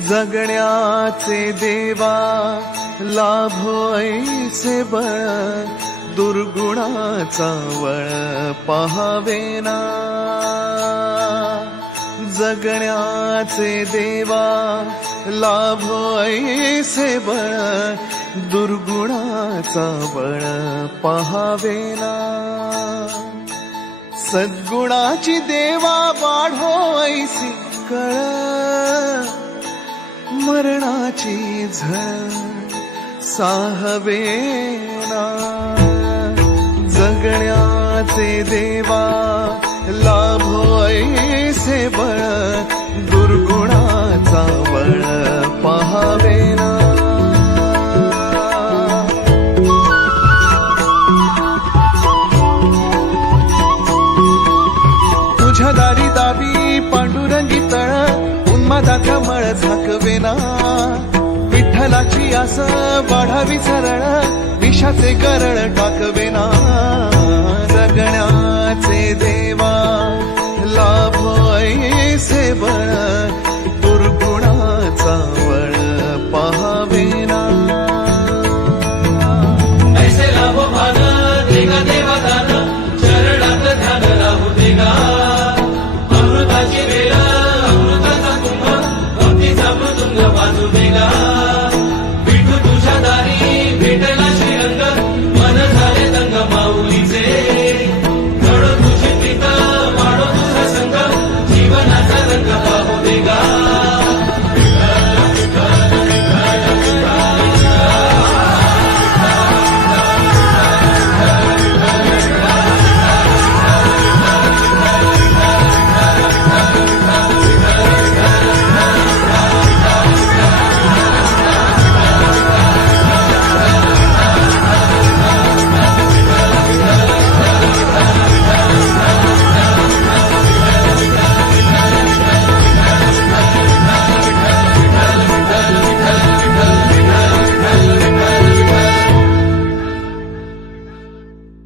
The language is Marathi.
जगण्याचे देवा लाभो ऐसे बळ दुर्गुणाचा वळ पहावेना जगण्याचे देवा लाभो ऐसे बळ दुर्गुणाचा बळ पहावेना सद्गुणाची देवा वाढो ऐसी कळ मरणाची झळ साहवेना जगण्याचे देवा लाभो ऐसे बळ दुर्गुणाचा बळ पहावेना तुझ्या दारी दावी पांडुरंगी तळ मदा कमळ झाकवेना विठ्ठलाची आस वाढावी सरळ विषाचे गरळ टाकवेना. जगण्याचे देवा लाभयसे बळ दुर्गुणाचा वळ पाहावेना. ऐसे लाभ भाग